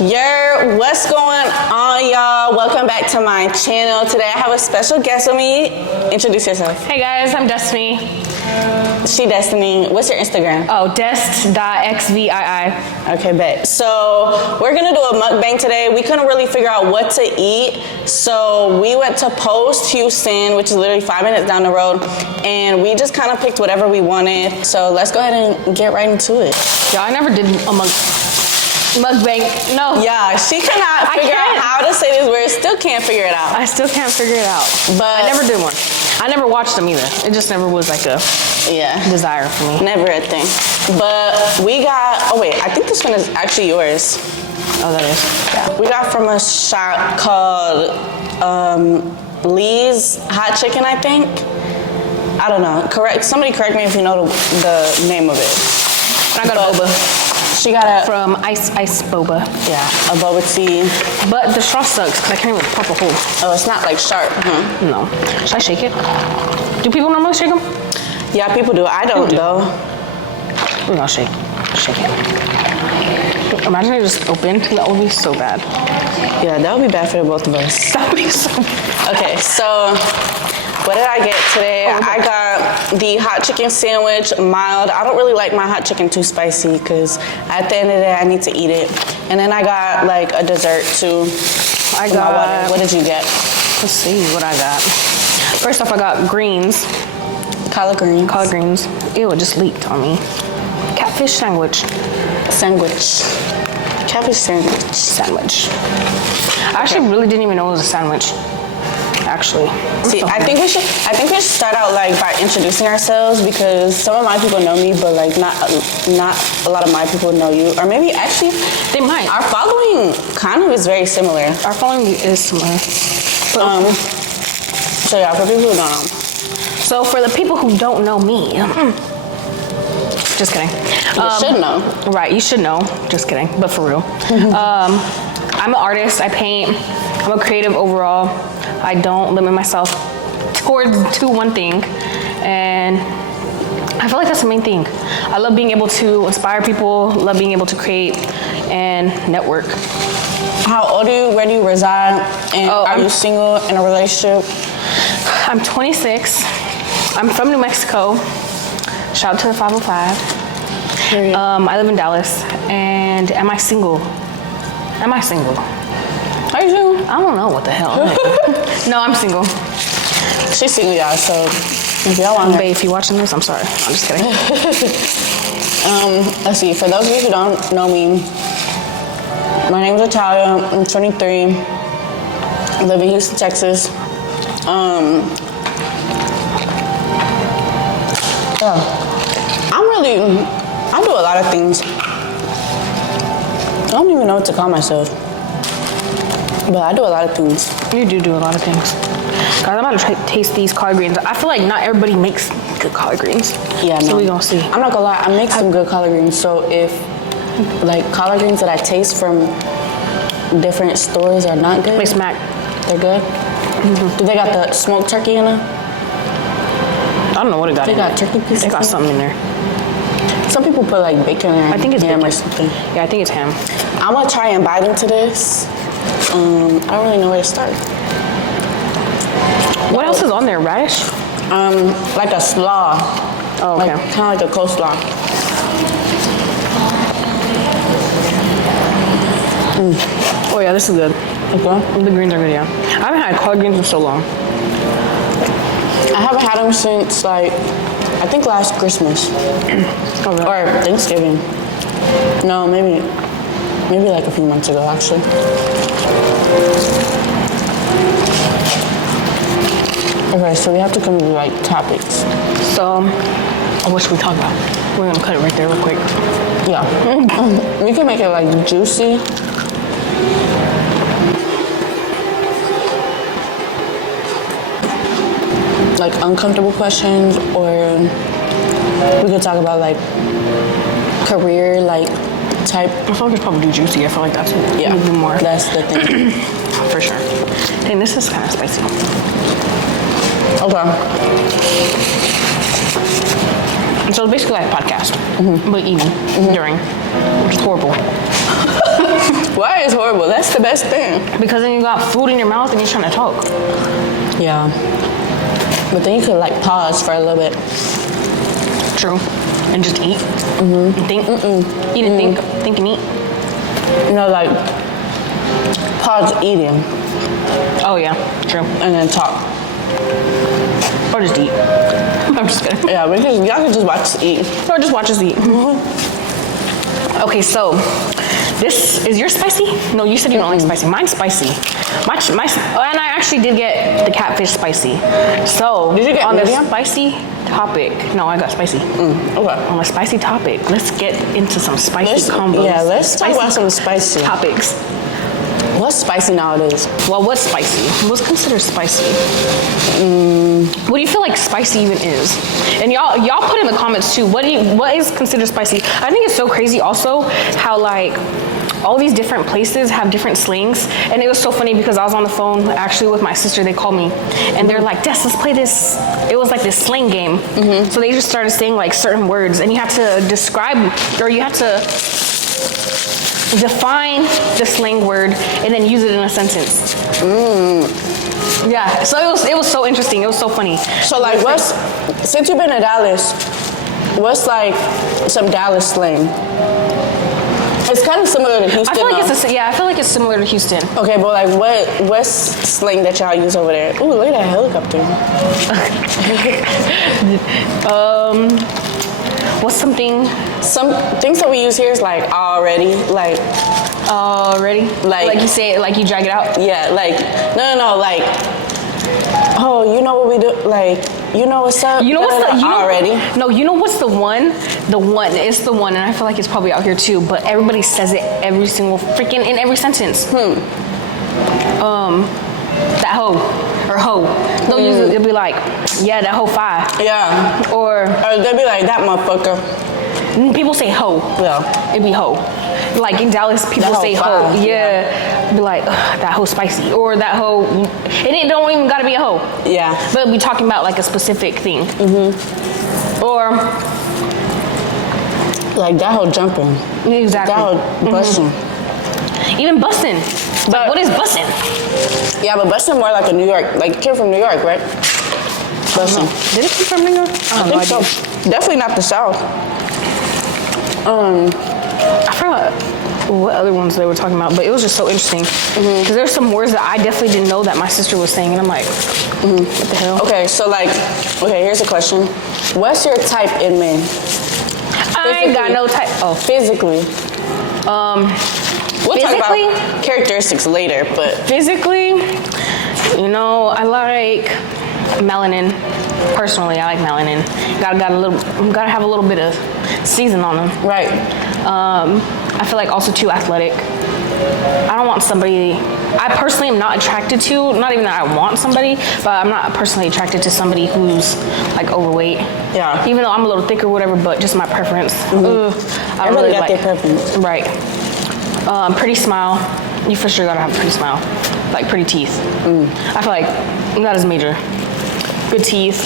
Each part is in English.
What's going on, y'all? Welcome back to my channel. Today I have a special guest with me. Introduce yourself. Hey guys, I'm Destinyyy. She Destiny. What's your Instagram? Oh, dest.xvii. Okay, bet. So we're gonna do a mukbang today. We couldn't really figure out what to eat, so we went to Post Houston, which is literally 5 minutes down the road, and we just kind of picked whatever we wanted. So let's go ahead and get right into it. Y'all, I never did a mukbang. No. Yeah, she cannot figure out how to say this word. Still can't figure it out. I still can't figure it out. But I never did one. I never watched them either. It just never was like a desire for me. Never a thing. But we got, oh wait, I think this one is actually yours. Oh, that is? Yeah. We got from a shop called Lee's Hot Chicken, I think. I don't know. Somebody correct me if you know the name of it. I got a boba. She got a from Ice Boba. Yeah, a boba tea. But the straw sucks because I can't even pop a hole. Oh, it's not like sharp, huh? No. Should I shake it? Do people normally shake them? Yeah, people do. I don't though. I'll shake it. Imagine it just opened. That would be so bad. Yeah, that would be bad for the both of us. That would be so bad. Okay, so what did I get today? I got the hot chicken sandwich, mild. I don't really like my hot chicken too spicy because at the end of the day, I need to eat it. And then I got like a dessert too. I got, what did you get? Let's see what I got. First off, I got greens. Collard greens. Collard greens. Ew, it just leaked on me. Catfish sandwich. Catfish sandwich. I actually really didn't even know it was a sandwich. Actually. See, I think we should start out like by introducing ourselves because some of my people know me, but like not a lot of my people know you. Or maybe actually they might. Our following kind of is very similar. Our following is similar. So yeah, for people who don't know. So for the people who don't know me, just kidding. You should know. Right, you should know. Just kidding, but for real. I'm an artist. I paint. I'm a creative overall. I don't limit myself to one thing, and I feel like that's the main thing. I love being able to inspire people, love being able to create and network. How old are you? Where do you reside? And are you single, in a relationship? I'm 26. I'm from New Mexico. Shout out to the 505. I live in Dallas. And am I single? Are you single? I don't know what the hell. No, I'm single. She's single, y'all, so if y'all want her. Babe, if you're watching this, I'm sorry. I'm just kidding. Let's see, for those of you who don't know me, my name is Natalia. I'm 23. I live in Houston, Texas. I do a lot of things. I don't even know what to call myself. But I do a lot of things. You do a lot of things. Guys, I'm about to taste these collard greens. I feel like not everybody makes good collard greens. Yeah, so we gonna see. I'm not gonna lie, I make some good collard greens. So if like collard greens that I taste from different stores are not good. They smack. They're good? Mm-hmm. Do they got the smoked turkey in them? I don't know what it got. They got turkey pieces. They got something in there. Some people put like bacon or I think it's ham bacon or something. Yeah, I think it's ham. I'm gonna try and bite into this. I don't really know where to start. What else is on there? Radish? Like a slaw. Oh, okay. Like, kind of like a coleslaw. Oh yeah, this is good. Okay. The greens are good, yeah. I haven't had collard greens in so long. I haven't had them since like, I think last Christmas. Okay. Or Thanksgiving. No, maybe like a few months ago, actually. Okay, so we have to come to like topics. So, what should we talk about? We're gonna cut it right there real quick. Yeah. We can make it like juicy. Like uncomfortable questions, or we could talk about like career, like type. I feel like we could probably do juicy. I feel like that's a little bit more. That's the thing. For sure. Dang, this is kind of spicy. Okay. So it's basically like a podcast, but eating during, which is horrible. Why is horrible. That's the best thing. Because then you got food in your mouth and you're trying to talk. Yeah. But then you could like pause for a little bit. True. And just eat. And think. Eat and think. Think and eat. You know, like pause eating Oh yeah, true. and then talk. Or just eat. I'm just kidding. Yeah, y'all can just watch us eat. Or just watch us eat. Okay, so this is your spicy? No, you said you don't like spicy. Mine's spicy. And I actually did get the catfish spicy. So Did you get on the medium? spicy topic? No, I got spicy. Okay. On the spicy topic, let's get into some spicy combos. Yeah, let's talk Spicy about some spicy. topics. What's spicy nowadays? Well, what's spicy? What's considered spicy? What do you feel like spicy even is? And y'all put in the comments too. What is considered spicy? I think it's so crazy also how like all these different places have different slangs. And it was so funny because I was on the phone actually with my sister. They called me and they're like, Des, let's play this. It was like this slang game. So they just started saying like certain words and you have to describe or you have to define the slang word and then use it in a sentence. Yeah, so it was so interesting. It was so funny. So like since you've been to Dallas, what's like some Dallas slang? It's kind of similar to Houston. I feel like though. I feel like it's similar to Houston. Okay, but like what's slang that y'all use over there? Ooh, look at that helicopter. What's something Some things that we use here is like already, like already? Like you say it, like you drag it out? yeah, like no, like oh, you know what we do, like you know what's up? You know what's the already? No, you know what's the one? It's the one, and I feel like it's probably out here too. But everybody says it every single freaking in every sentence. That hoe or hoe. They'll use it. They'll be like, yeah, that hoe fire. Yeah. Or They'll be like that motherfucker. people say hoe. Yeah. It'd be hoe. Like in Dallas, people That say hoe hoe. fire. Yeah. Be like, that hoe spicy. Or that hoe. And it don't even gotta be a hoe. Yeah. But we talking about like a specific thing. Or Like that whole jumping. exactly. That whole busting. Even bussin'. But what is bussin'? Yeah, but busting more like a New York, like it came from New York, right? Busting. Did it come from New York? I think so. Definitely not the South. I forgot what other ones they were talking about, but it was just so interesting. Because there's some words that I definitely didn't know that my sister was saying, and I'm like, what the hell? Okay, so like, here's a question. What's your type in men? I ain't got no type. Oh, Physically. We'll talk physically? about characteristics later, but physically, you know, I like melanin. Personally, I like melanin. Gotta have a little bit of season on them. right. I feel like also too athletic. I don't want somebody. I personally am not attracted to. Not even that I want somebody, but I'm not personally attracted to somebody who's like overweight. Yeah. Even though I'm a little thick or whatever, but just my preference. I don't Everybody really got like. their preference. Right. Pretty smile. You for sure gotta have a pretty smile. Like pretty teeth. I feel like that is major. Good teeth.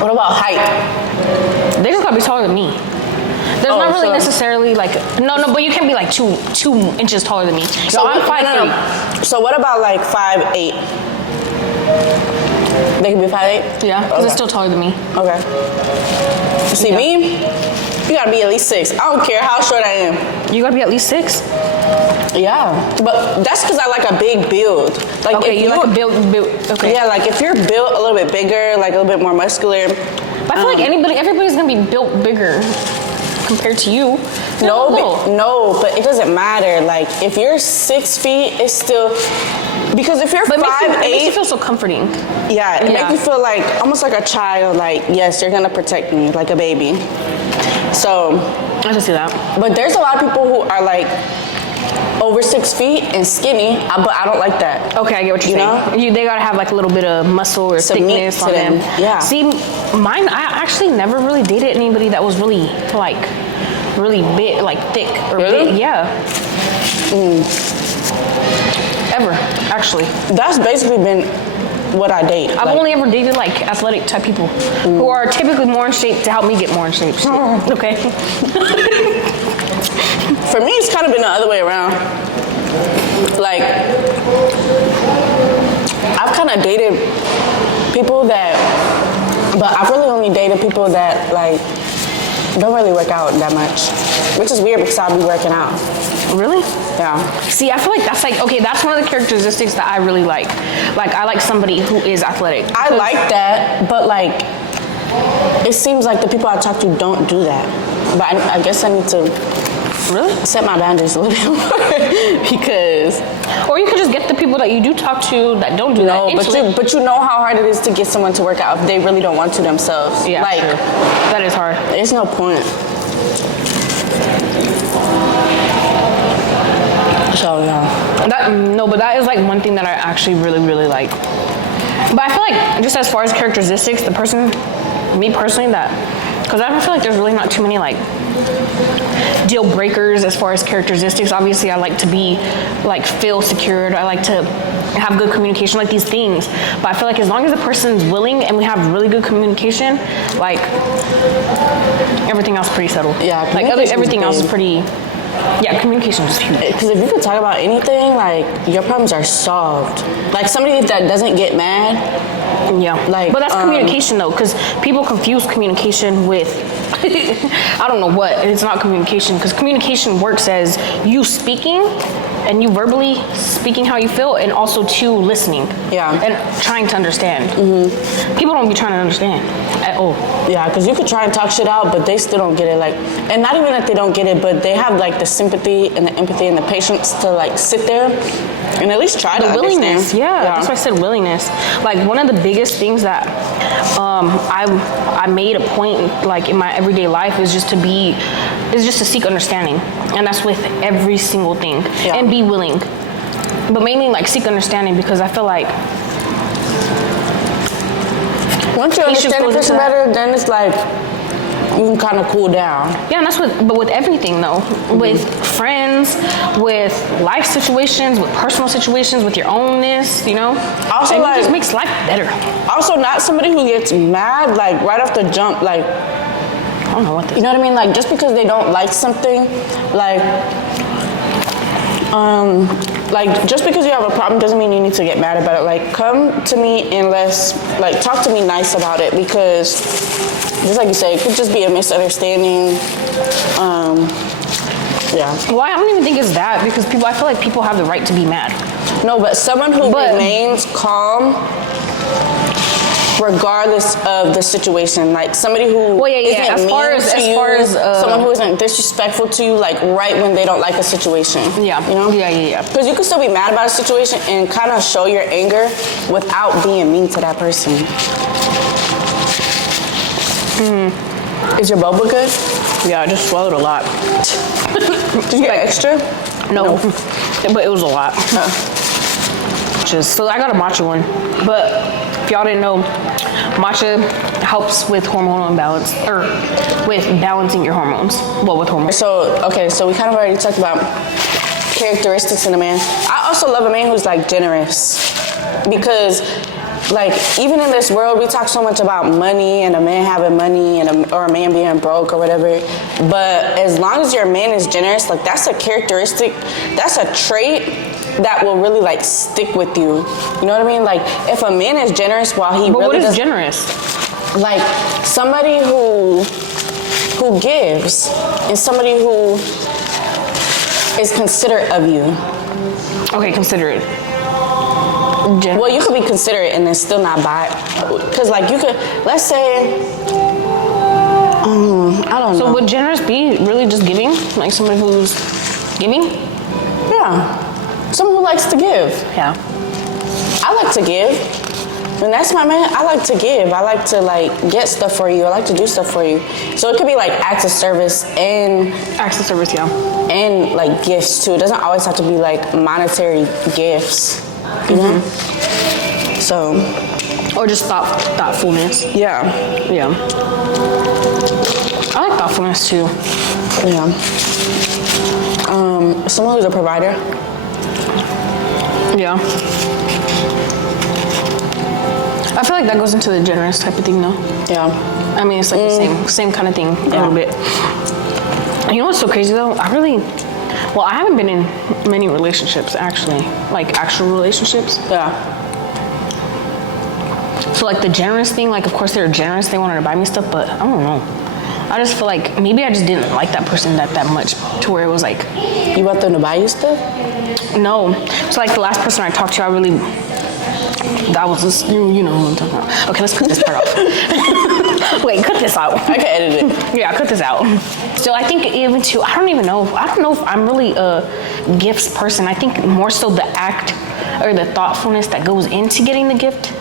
What about height? They just gotta be taller than me. There's not really so- necessarily like no, but you can't be like two inches taller than me. So I'm 5'3". So what about like 5'8"? They can be 5'8"? Yeah, because Okay. it's still taller than me. Okay. See Yeah. me? You gotta be at least 6. I don't care how short I am. You gotta be at least 6. Yeah, but that's because I like a big build. Like Okay, if you like a build. Okay. Yeah, like if you're built a little bit bigger, like a little bit more muscular. But I feel like everybody's gonna be built bigger compared to you. No, little. but it doesn't matter. Like if you're 6 feet, it's still because if you're But it makes you 5'8", feel so comforting. yeah, it Yeah. makes you feel like almost like a child. Like yes, you're gonna protect me like a baby. So, I can see that. but there's a lot of people who are like over 6 feet and skinny, but I don't like that. Okay, I get what you're You saying. They gotta have like a little bit of muscle or Some meat thickness to on them. them, yeah. See, mine, I actually never really dated anybody that was really big, like thick or Really? big. Yeah. Ever, actually. That's basically been what I date. I've only ever dated like athletic type people who are typically more in shape to help me get more in shape. Okay. For me, it's kind of been the other way around. Like, I've kind of dated people that, but I've really only dated people that, like, don't really work out that much. Which is weird because I'll be working out. Really? Yeah. See, I feel like that's like, okay, that's one of the characteristics that I really like. Like, I like somebody who is athletic. I like that, but, like, it seems like the people I talk to don't do that. But I guess I need to Really? set my boundaries a little bit more because. Or you could just get the people that you do talk to that don't do that. No, but you know how hard it is to get someone to work out if they really don't want to themselves. Yeah, like true. That is hard. there's no point. So yeah. But that is like one thing that I actually really, really like. But I feel like just as far as characteristics, the person, me personally, because I don't feel like there's really not too many like deal breakers as far as characteristics. Obviously, I like to be like feel secured. I like to have good communication, like these things. But I feel like as long as the person's willing and we have really good communication, like everything else is pretty settled. Yeah, like everything else is pretty. Yeah, communication is huge. Because if you could talk about anything, like your problems are solved. Like somebody that doesn't get mad. Yeah, like, but that's communication though, because people confuse communication with I don't know what. It's not communication, because communication works as you speaking and you verbally speaking how you feel, and also to listening. Yeah. And trying to understand. Mm-hmm. People don't be trying to understand at all. Yeah, because you could try and talk shit out, but they still don't get it. Like, and not even that they don't get it, but they have like the sympathy and the empathy and the patience to like sit there and at least try to understand. The willingness, yeah, that's why I said willingness. Like one of the biggest things that I made a point like in my everyday life is just to seek understanding, and that's with every single thing, and be willing, but mainly like seek understanding, because I feel like once you understand a person better, then it's like you can kind of cool down. Yeah, and that's with everything though, with friends, with life situations, with personal situations, with your ownness, you know. Also, and like, it just makes life better. Also, not somebody who gets mad like right off the jump, like I don't know what this. You know what I mean? Like just because they don't like something, like just because you have a problem doesn't mean you need to get mad about it. Like come to me and talk to me nice about it, because just like you said, it could just be a misunderstanding. Yeah. Well, I don't even think it's that, because I feel like people have the right to be mad. No, but someone who remains calm regardless of the situation, like somebody who isn't as far as someone who isn't disrespectful to you, like right when they don't like a situation. Yeah. You know? Yeah. Because you can still be mad about a situation and kind of show your anger without being mean to that person. Is your boba good? Yeah, I just swallowed a lot. Did you get extra? No. But it was a lot. So I got a matcha one, but if y'all didn't know, matcha helps with hormonal imbalance, or with balancing your hormones. Well, with hormones. So we kind of already talked about characteristics in a man. I also love a man who's like generous, because like even in this world we talk so much about money and a man having money or a man being broke or whatever, but as long as your man is generous, like that's a characteristic, that's a trait that will really like stick with you. You know what I mean? Like if a man is generous while he what is generous? Like somebody who gives, and somebody who is considerate of you. Okay, considerate. Well, you could be considerate and then still not buy it. Because like you could, let's say, I don't know. So would generous be really just giving? Like somebody who's giving? Yeah. Someone who likes to give. Yeah. I like to give. When that's my man, I like to give. I like to like get stuff for you. I like to do stuff for you. So it could be like acts of service and yeah. And like gifts too. It doesn't always have to be like monetary gifts. You know? So, or just thoughtfulness. Yeah. I like thoughtfulness too. Yeah. Someone who's a provider. Yeah. I feel like that goes into the generous type of thing though. Yeah. I mean, it's like the same kind of thing a little bit. You know what's so crazy though? I really Well, I haven't been in many relationships, actually. Like, actual relationships. Yeah. So, like, the generous thing, like, of course they're generous. They wanted to buy me stuff, but I don't know. I just feel like maybe I just didn't like that person that much to where it was like... You want them to buy you stuff? No. So, like, the last person I talked to, I really... That was just, you know what I'm talking about. Okay, let's cut this part off. Wait, cut this out. I can edit it. Yeah, cut this out. Still, I think even too, I don't know if I'm really a gifts person. I think more so the act or the thoughtfulness that goes into getting the gift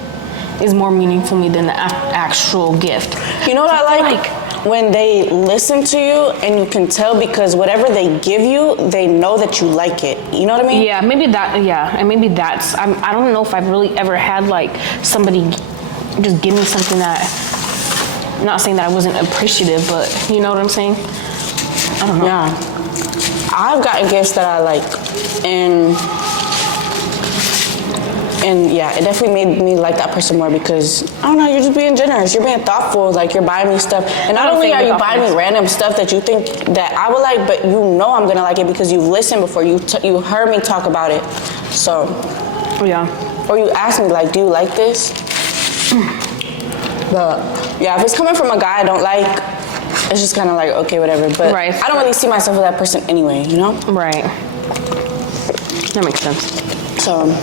is more meaningful to me than the actual gift. You know what I like? When they listen to you and you can tell because whatever they give you, they know that you like it. You know what I mean? Yeah, maybe that, yeah. And maybe that's, I don't know if I've really ever had like somebody just give me something that, I'm not saying that I wasn't appreciative, but you know what I'm saying? I don't know. Yeah. I've gotten gifts that I like, and yeah, it definitely made me like that person more because, I don't know, you're just being generous. You're being thoughtful. Like, you're buying me stuff. And not only are you buying me random stuff that you think that I would like, but you know I'm going to like it because you've listened before. You heard me talk about it. So. Yeah. Or you ask me, like, do you like this? But, yeah, if it's coming from a guy I don't like, it's just kind of like, okay, whatever. But right. I don't really see myself with that person anyway, you know? Right. That makes sense. So...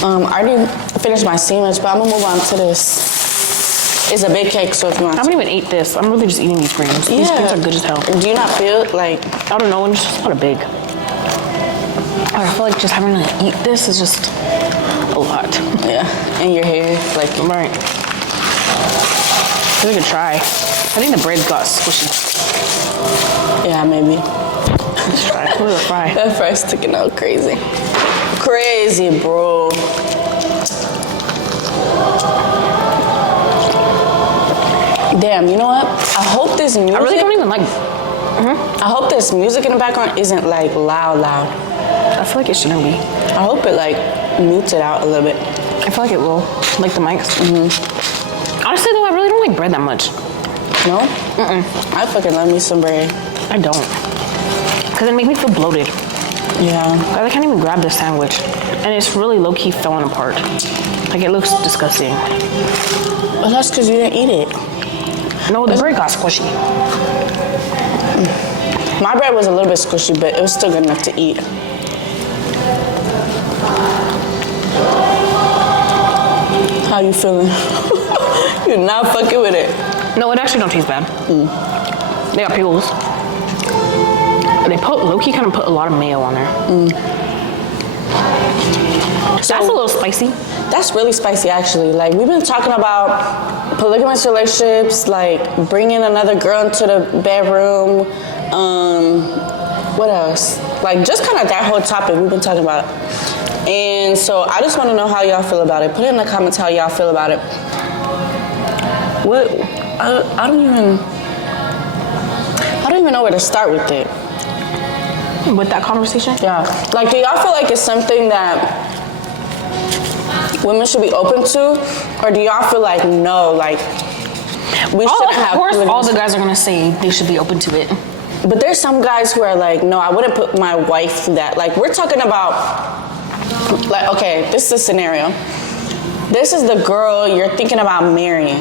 I already finished my sandwich, but I'm gonna move on to this. It's a big cake, so if you want I haven't even ate this. I'm really just eating these greens. These greens are good as hell. Do you not feel like... I don't know, it's just not a big. I feel like just having to eat this is just a lot. Yeah, and your hair, like... Right. We could try. I think the bread got squishy. Yeah, maybe. Let's try. We'll try. That fry's sticking out crazy. Crazy, bro. Damn, you know what? I hope this music... I really don't even like... I hope this music in the background isn't, like, loud. I feel like it shouldn't be. I hope it, like, mutes it out a little bit. I feel like it will. Like the mics. Mm-hmm. Honestly, though, I really don't like bread that much. No? I fucking love me some bread. I don't. Because it makes me feel bloated. Yeah. I can't even grab this sandwich. And it's really low-key falling apart. Like, it looks disgusting. Well, that's because you didn't eat it. No, the bread got squishy. My bread was a little bit squishy, but it was still good enough to eat. How you feeling? You're not fucking with it. No, it actually don't taste bad. They got pickles. They low-key kind of put a lot of mayo on there. So that's a little spicy. That's really spicy, actually. Like, we've been talking about polygamous relationships, like bringing another girl into the bedroom. What else? Like, just kind of that whole topic we've been talking about. And so I just want to know how y'all feel about it. Put it in the comments how y'all feel about it. What? I don't even know where to start with it. With that conversation? Yeah. Like, do y'all feel like it's something that women should be open to? Or do y'all feel like, no, like, we shouldn't have... Of course, all the guys are going to say they should be open to it. But there's some guys who are like, no, I wouldn't put my wife through that. Like, we're talking about, like, okay, this is a scenario. This is the girl you're thinking about marrying,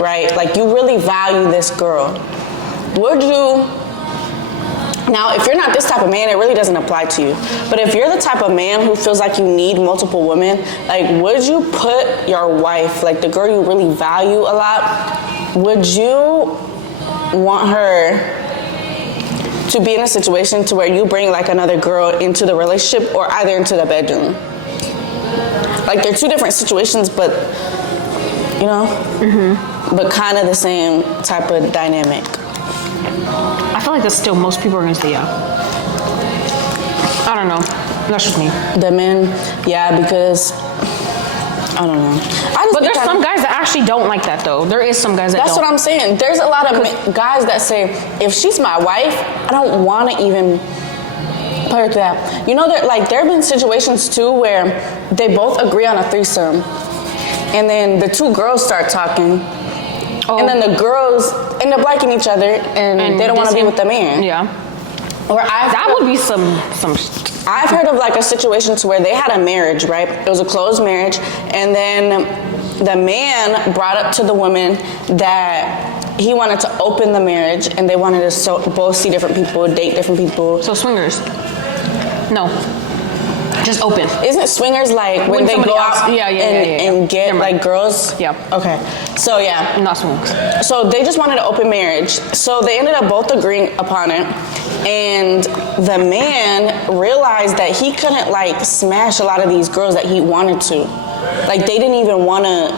right? Like, you really value this girl. Would you... Now, if you're not this type of man, it really doesn't apply to you. But if you're the type of man who feels like you need multiple women, like, would you put your wife, like the girl you really value a lot, would you want her to be in a situation to where you bring, like, another girl into the relationship or either into the bedroom? Like, they're two different situations, but, you know, but kind of the same type of dynamic. I feel like that's still, most people are going to say yeah. I don't know. That's just me. The men, yeah, because, I don't know. But there's some guys that actually don't like that, though. There is some guys that don't. That's what I'm saying. There's a lot of guys that say, if she's my wife, I don't want to even put her through that. You know, there have been situations, too, where they both agree on a threesome. And then the two girls start talking. And then the girls end up liking each other, and they don't want to be with the man. Yeah. Or That would be some. I've heard of like a situation to where they had a marriage, right? It was a closed marriage, and then the man brought up to the woman that he wanted to open the marriage, and they wanted to both see different people, date different people. So swingers? No. Just open. Isn't swingers like when they go out and get like girls? Yeah. Okay. So yeah. Not swingers. So they just wanted an open marriage. So they ended up both agreeing upon it. And the man realized that he couldn't like smash a lot of these girls that he wanted to. Like they didn't even want to,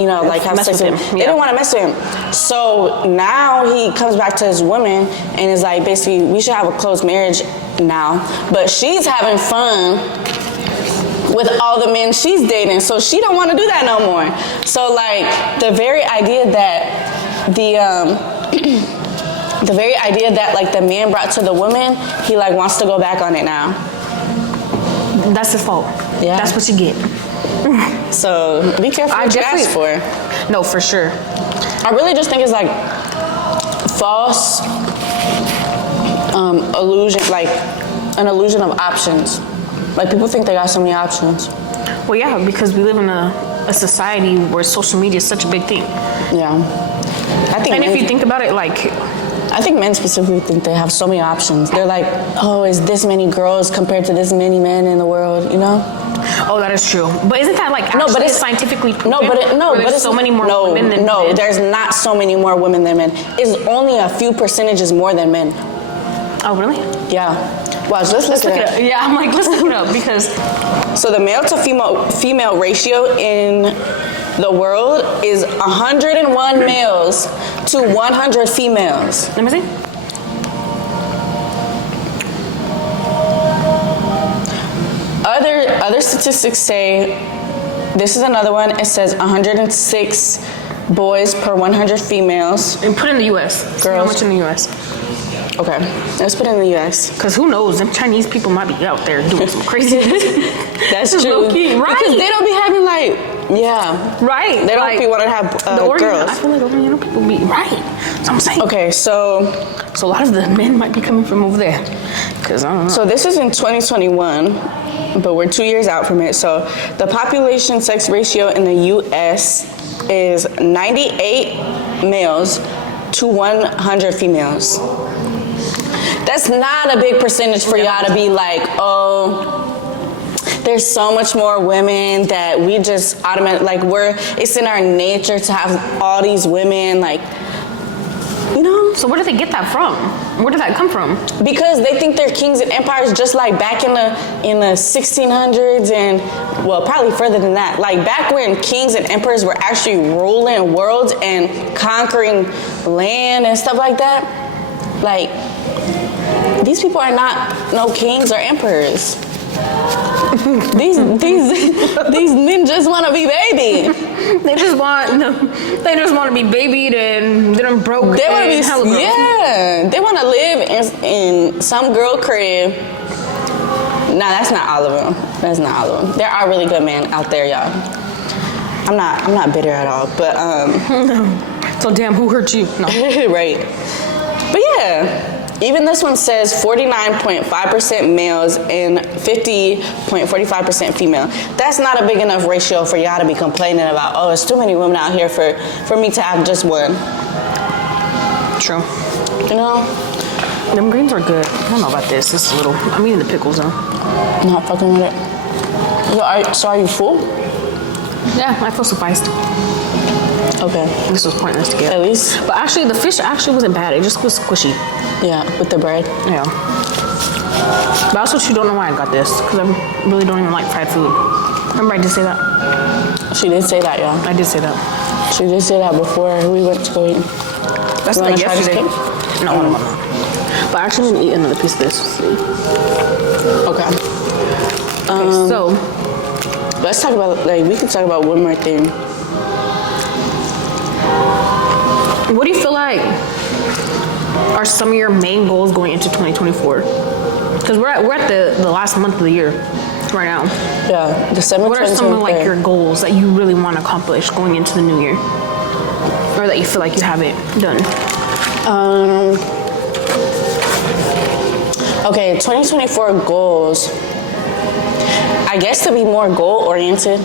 you know, like have sex with him. They didn't want to mess with him. So now he comes back to his woman and is like, basically, we should have a closed marriage now. But she's having fun with all the men she's dating, so she don't want to do that no more. So like the very idea that the very idea that like the man brought to the woman, he like wants to go back on it now. That's his fault. Yeah. That's what you get. So be careful what you ask for. No, for sure. I really just think it's like false illusion, like an illusion of options. Like people think they got so many options. Well, yeah, because we live in a society where social media is such a big thing. Yeah. I think. And if you think about it, like, I think men specifically think they have so many options. They're like, oh, is this many girls compared to this many men in the world, you know? Oh, that is true. But isn't that like actually scientifically proven? There's so many more women than men. No, there's not so many more women than men. It's only a few percentages more than men. Oh, really? Yeah. Watch, let's look it up. Yeah, I'm like, let's look it up because. So the male to female ratio in the world is 101 males to 100 females. Let me see. Other statistics say, this is another one, it says 106 boys per 100 females. And put in the U.S. Girls. How much in the U.S.? Okay, let's put in the U.S. Because who knows, them Chinese people might be out there doing some crazy. That's true. Low-key, right? Because they don't be having like, yeah. Right. They don't be wanting to have girls. I feel like Oriental people be, right. That's what I'm saying. Okay, so a lot of the men might be coming from over there. Because I don't know. So this is in 2021, but we're 2 years out from it. So the population sex ratio in the U.S. is 98 males to 100 females. That's not a big percentage for y'all to be like, oh, there's so much more women that we just automatically, like it's in our nature to have all these women, like, you know? So where did they get that from? Where did that come from? Because they think they're kings and empires, just like back in the 1600s and, well, probably further than that. Like back when kings and emperors were actually ruling worlds and conquering land and stuff like that. Like, these people are not no kings or emperors. these men just want to be baby. They just want to be babied and then broke. They want to be They want to live in some girl crib. Nah, that's not all of them. That's not all of them. There are really good men out there, y'all. I'm not bitter at all, but So damn, who hurt you? No. Right. But yeah. Even this one says 49.5% males and 50.45% female. That's not a big enough ratio for y'all to be complaining about, oh, it's too many women out here for me to have just one. True. You know? Them greens are good. I don't know about this. It's a little, I'm eating the pickles though. Not fucking with it. So are you full? Yeah, I feel sufficed. Okay. This was pointless to get. At least. But actually, the fish actually wasn't bad. It just was squishy. Yeah, with the bread. Yeah. But also, you don't know why I got this, because I really don't even like fried food. Remember I did say that? She did say that, y'all. I did say that. She did say that before we went to go eat. That's like yesterday. No, no. But I actually didn't eat another piece of this. Okay. So let's talk about, we can talk about one more thing. What do you feel like are some of your main goals going into 2024? Because we're at the last month of the year right now. Yeah, December 2023. What are some of like your goals that you really want to accomplish going into the new year? Or that you feel like you haven't done? Okay, 2024 goals. I guess to be more goal oriented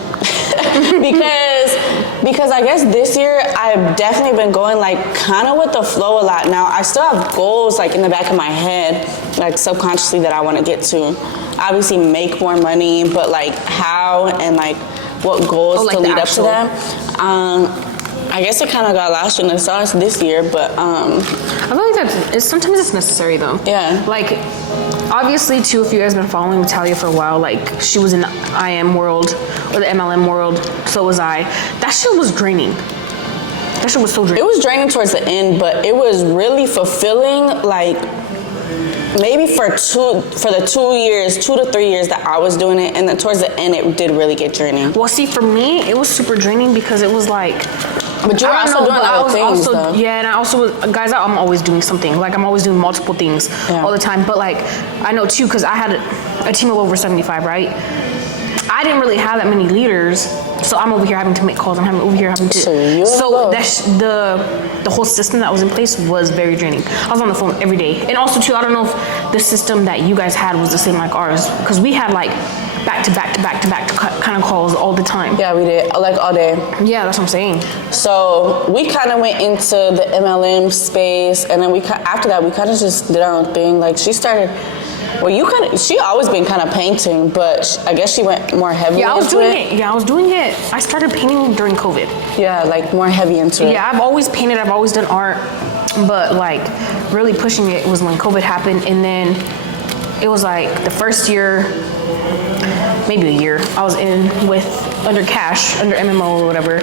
because I guess this year I've definitely been going like kind of with the flow a lot. Now I still have goals like in the back of my head, like subconsciously, that I want to get to. Obviously make more money, but like how and like what goals like to the lead actual- up to that. I guess it kind of got lost in the sauce this year, but I feel like sometimes it's necessary though. Yeah. Like, obviously too, if you guys been following Natalia for a while, like she was in the IM world or the MLM world, so was I. That shit was draining. That shit was so draining. it was draining towards the end, but it was really fulfilling. Like maybe for the 2 to 3 years that I was doing it, and then towards the end it did really get draining. Well, see, for me, it was super draining because it was like. But you were I don't also know, doing but I other was things, also, though. yeah, and I also was, guys, I'm always doing something. Like, I'm always doing multiple things all the time. But, like, I know, too, because I had a team of over 75, right? I didn't really have that many leaders, so I'm over here having to make calls. I'm over here having to... So the whole system that was in place was very draining. I was on the phone every day. And also, too, I don't know if the system that you guys had was the same like ours. Because we had, like, back to back kind of calls all the time. Yeah, we did, like all day. Yeah, that's what I'm saying. So we kind of went into the MLM space, and then after that we kind of just did our own thing. Like she started, she always been kind of painting, but I guess she went more heavy. Yeah, I was into doing it. Yeah, I was doing it. I started painting during COVID. Yeah, like more heavy into it. Yeah, I've always painted. I've always done art, but like really pushing it was when COVID happened, and then it was like the first year, maybe a year, I was in under Cash, under MMO or whatever,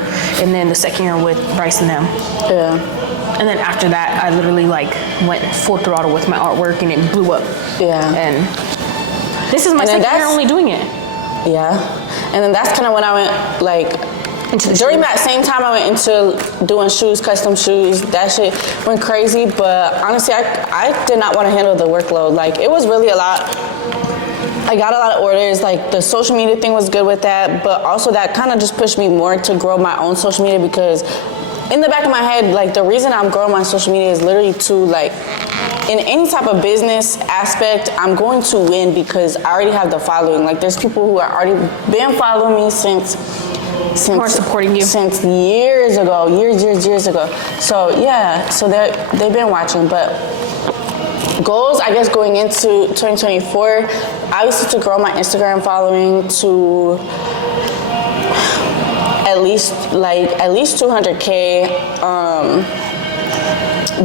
and then the second year with Bryce and them. Yeah. And then after that, I literally like went full throttle with my artwork, and it blew up. Yeah. And this is my second year only doing it. Yeah. And then that's kind of when I went like during that same time I went into doing shoes, custom shoes. That shit went crazy, but honestly I did not want to handle the workload. Like it was really a lot. I got a lot of orders. Like the social media thing was good with that, but also that kind of just pushed me more to grow my own social media, because in the back of my head, like the reason I'm growing my social media is literally to like, in any type of business aspect, I'm going to win because I already have the following. Like there's people who are already been following me since Who are supporting you since years ago. So yeah, so they've been watching. But goals, I guess, going into 2024, obviously to grow my Instagram following to at least 200K,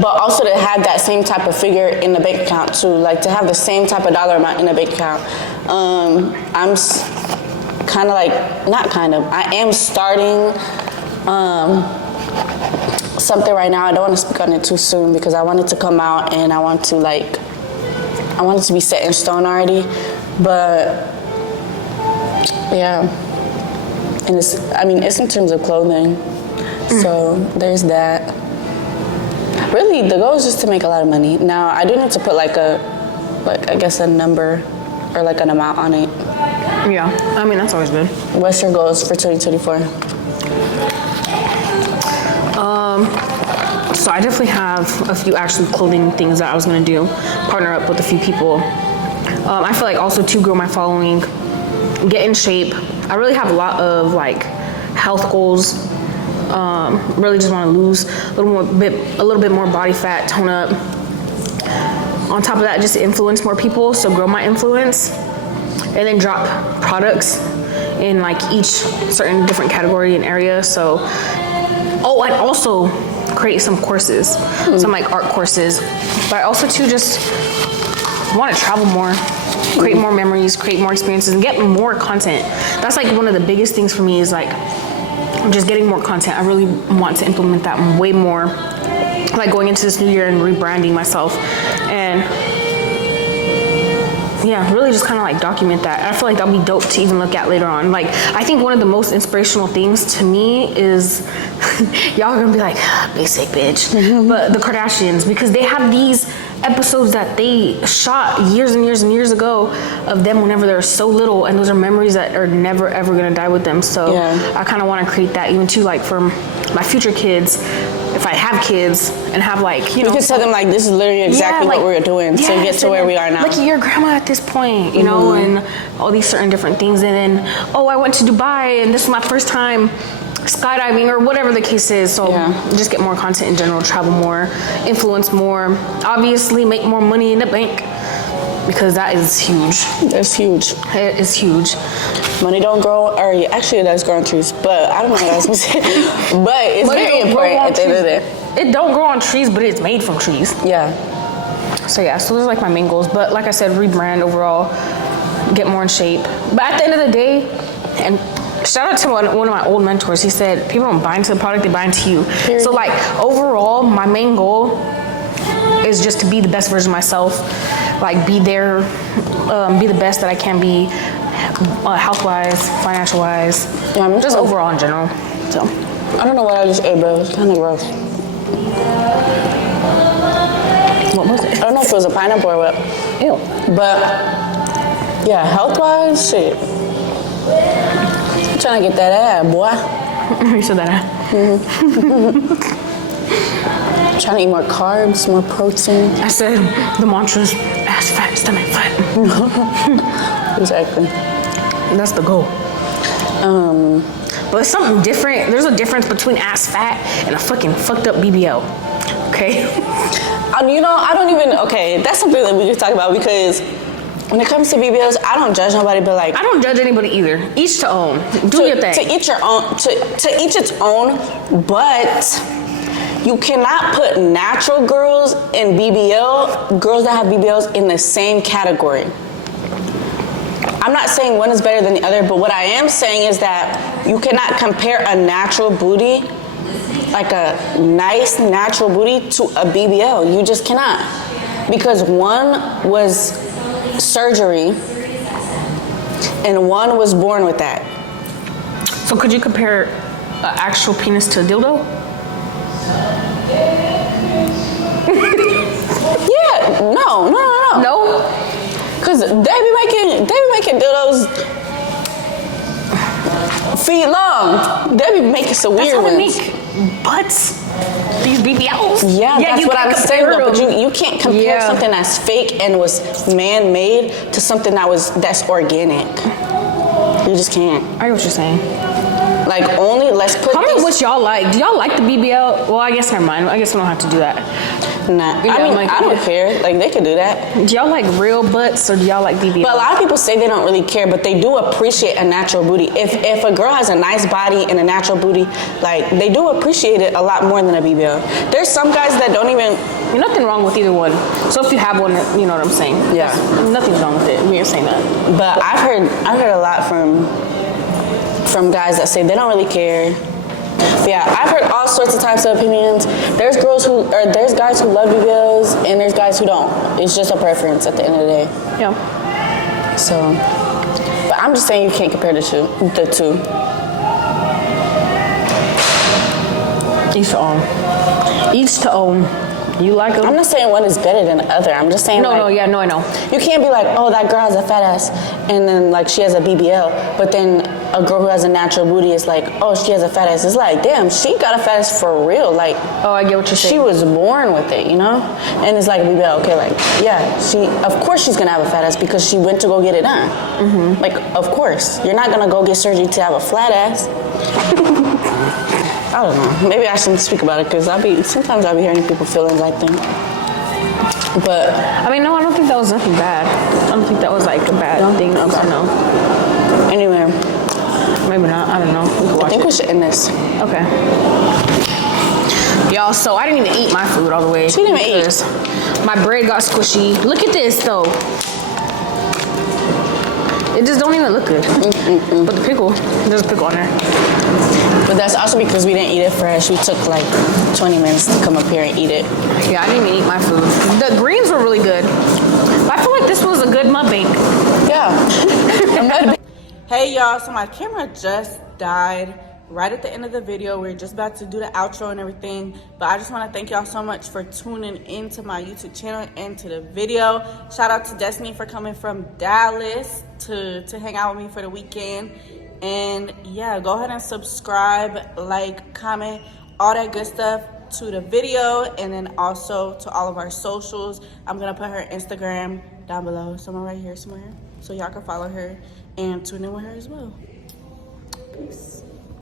but also to have that same type of figure in the bank account too, like to have the same type of dollar amount in the bank account. I'm kind of like, I am starting something right now. I don't want to speak on it too soon because I want it to come out and I want it to be set in stone already. But yeah, and it's in terms of clothing. So there's that. Really, the goal is just to make a lot of money. Now, I do need to put I guess a number or like an amount on it. Yeah, I mean, that's always good. What's your goals for 2024? So I definitely have a few actually clothing things that I was gonna do, partner up with a few people. I feel like also to grow my following, get in shape. I really have a lot of like health goals. Really just want to lose a little bit more body fat, tone up. On top of that, just influence more people, so grow my influence, and then drop products in like each certain different category and area. So, and also create some courses, some like art courses. But I also too just want to travel more, create more memories, create more experiences, and get more content. That's like one of the biggest things for me is like just getting more content. I really want to implement that way more, like going into this new year and rebranding myself, and yeah, really just kind of like document that. I feel like that'll be dope to even look at later on. Like I think one of the most inspirational things to me is y'all are gonna be like, basic bitch, but the Kardashians, because they have these episodes that they shot years and years and years ago of them whenever they were so little, and those are memories that are never ever gonna die with them. So I kind of want to create that even too, like for my future kids, if I have kids and have like, you know. You could tell them like this is literally exactly like, what we're doing to get to where we are now. Look at your grandma at this point, you know, and all these certain different things. And then, oh, I went to Dubai and this is my first time skydiving or whatever the case is. So just get more content in general, travel more, influence more, obviously make more money in the bank, because that is huge. It's huge. It is huge. Money don't grow, or actually it does grow on trees, but I don't know what I was gonna say. But it's very important at the end of the day. It don't grow on trees, but it's made from trees. Yeah. So yeah, so those are like my main goals. But like I said, rebrand overall, get more in shape. But at the end of the day, and shout out to one of my old mentors. He said, people don't buy into the product, they buy into you. Period. So like overall, my main goal is just to be the best version of myself. Like be there, be the best that I can be, health-wise, financial-wise, just overall in general. So I don't know what I just ate, but it was kind of gross. What was it? I don't know if it was a pineapple or what. Ew. But yeah, health-wise, shit. I'm trying to get that ab, boy. You said that. Trying to eat more carbs, more protein. I said the mantras: ass fat, stomach fat. Exactly. That's the goal. But it's something different. There's a difference between ass fat and a fucking fucked up BBL. Okay. You know, I don't even. Okay, that's something that we could talk about, because when it comes to BBLs, I don't judge nobody, but like I don't judge anybody either. Each to own. Do your thing. To each your own. To each its own. But you cannot put natural girls and girls that have BBLs in the same category. I'm not saying one is better than the other, but what I am saying is that you cannot compare a natural booty, like a nice natural booty, to a BBL. You just cannot. Because one was surgery and one was born with that. So could you compare an actual penis to a dildo? Yeah, no. No? Cause they be making dildos feet long. They be making some weird ones. That's how they make butts. These BBLs. Yeah, that's what I'm saying though. But you can't compare something that's fake and was man-made to something that's organic. You just can't. I get what you're saying. Like let's put. Comment what y'all like. Do y'all like the BBL? Well, I guess never mind. I guess we don't have to do that. Nah, I mean, I don't care. Like, they could do that. Do y'all like real butts or do y'all like BBL? But a lot of people say they don't really care, but they do appreciate a natural booty. If a girl has a nice body and a natural booty, like, they do appreciate it a lot more than a BBL. There's some guys that don't even. Nothing wrong with either one. So if you have one, you know what I'm saying. Yeah. Nothing's wrong with it. We ain't saying that. But I've heard a lot from guys that say they don't really care. But yeah, I've heard all sorts of types of opinions. There's guys who love BBLs and there's guys who don't. It's just a preference at the end of the day. Yeah. So, but I'm just saying you can't compare the two. Each to own. You like them? I'm not saying one is better than the other. I'm just saying I know. You can't be like, oh, that girl has a fat ass, and then like she has a BBL, but then a girl who has a natural booty is like, oh, she has a fat ass. It's like, damn, she got a fat ass for real. Like, oh, I get what you're saying. She was born with it, you know? And it's like a BBL, okay, like, yeah, of course she's gonna have a fat ass because she went to go get it done. Mm-hmm. Like, of course. You're not gonna go get surgery to have a flat ass. I don't know. Maybe I shouldn't speak about it because sometimes I'll be hearing people feelings like that. But I mean, no, I don't think that was nothing bad. I don't think that was like a bad thing. Okay. No. Anyway, maybe not. I don't know. I think we should end this. Okay. Y'all, so I didn't even eat my food all the way. She didn't even eat. My bread got squishy. Look at this though. It just don't even look good. But the pickle, there's a pickle on there. But that's also because we didn't eat it fresh. We took like 20 minutes to come up here and eat it. Yeah, I didn't even eat my food. The greens were really good. But I feel like this was a good mukbang. Yeah. Hey y'all, so my camera just died right at the end of the video. We're just about to do the outro and everything. But I just want to thank y'all so much for tuning into my YouTube channel and to the video. Shout out to Destinyyy for coming from Dallas to hang out with me for the weekend. And yeah, go ahead and subscribe, like, comment, all that good stuff to the video, and then also to all of our socials. I'm gonna put her Instagram down below, somewhere right here, somewhere, so y'all can follow her and tune in with her as well. Peace.